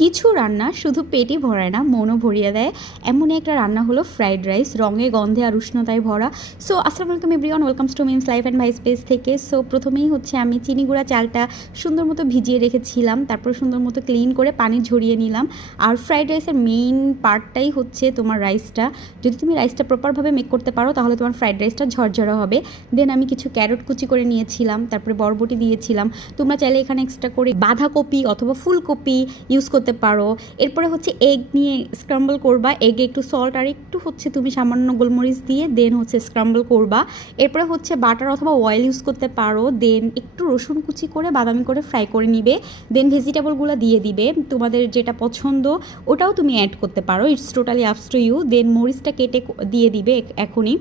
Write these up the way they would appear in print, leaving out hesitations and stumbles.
কিছু রান্না শুধু পেটই ভরায় না, মনও ভরিয়ে দেয়। এমনই একটা রান্না হলো ফ্রাইড রাইস, রঙে গন্ধে আর উষ্ণতায় ভরা। সো আসসালামু আলাইকুম everyone, welcomes to memes life and vice page থেকে। সো প্রথমেই হচ্ছে আমি চিনি গুঁড়া চালটা সুন্দর মতো ভিজিয়ে রেখেছিলাম, তারপর সুন্দর মতো ক্লিন করে পানি ঝরিয়ে নিলাম। আর ফ্রাইড রাইসের মেইন পার্টটাই হচ্ছে তোমার রাইসটা। যদি তুমি রাইসটা প্রপারভাবে মেক করতে পারো তাহলে তোমার ফ্রাইড রাইসটা ঝরঝরা হবে। দেন আমি কিছু ক্যারট কুচি করে নিয়েছিলাম, তারপরে বরবটি দিয়েছিলাম। তোমরা চাইলে এখানে এক্সট্রা করে বাঁধাকপি অথবা ফুলকপি ইউজ করতে পারো। এরপরে হচ্ছে এগ নিয়ে স্ক্রাম্বল করবা, এগে একটু সল্ট আর একটু হচ্ছে তুমি সামান্য গোলমরিচ দিয়ে দেন হচ্ছে স্ক্রাম্বল করবা। এরপরে হচ্ছে বাটার অথবা অয়েল ইউজ করতে পারো। দেন একটু রসুন কুচি করে বাদামি করে ফ্রাই করে নিবে। দেন ভেজিটেবলগুলো দিয়ে দিবে, তোমাদের যেটা পছন্দ ওটাও তুমি অ্যাড করতে পারো, ইটস টোটালি আপস টু ইউ। দেন মরিচটা কেটে দিয়ে দিবে এখনই।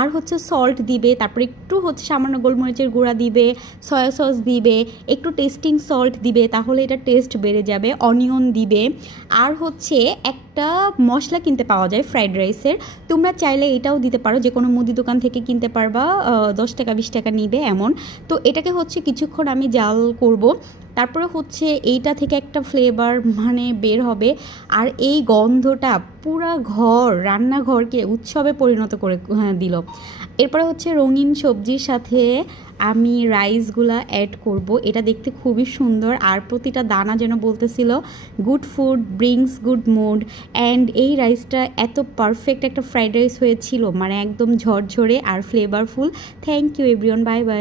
আর হচ্ছে সল্ট দিবে, তারপরে একটু হচ্ছে সামান্য গোলমরিচের গুঁড়া দিবে, সয়া সস দিবে, একটু টেস্টিং সল্ট দিবে, তাহলে এটা টেস্ট বেড়ে যাবে। অনিয়ন দিবে। আর হচ্ছে একটা মশলা কিনতে পাওয়া যায় ফ্রাইড রাইসের, তোমরা চাইলে এটাও দিতে পারো, যে কোনো মুদি দোকান থেকে কিনতে পারবা, 10 টাকা 20 টাকা নিবে এমন। তো এটাকে হচ্ছে কিছুক্ষণ আমি জাল করব, তারপরে হচ্ছে এইটা থেকে একটা ফ্লেভার মানে বের হবে। আর এই গন্ধটা পুরা রান্নাঘরকে উৎসবে পরিণত করে দিল। এরপরে হচ্ছে রঙিন সবজির সাথে আমি রাইসগুলা অ্যাড করব। এটা দেখতে খুবই সুন্দর, আর প্রতিটা দানা যেন বলতেছিল good food brings good mood. And এই রাইসটা এত পারফেক্ট একটা ফ্রাইড রাইস হয়েছিল, মানে একদম ঝরঝরে আর flavourful. Thank you everyone, bye by.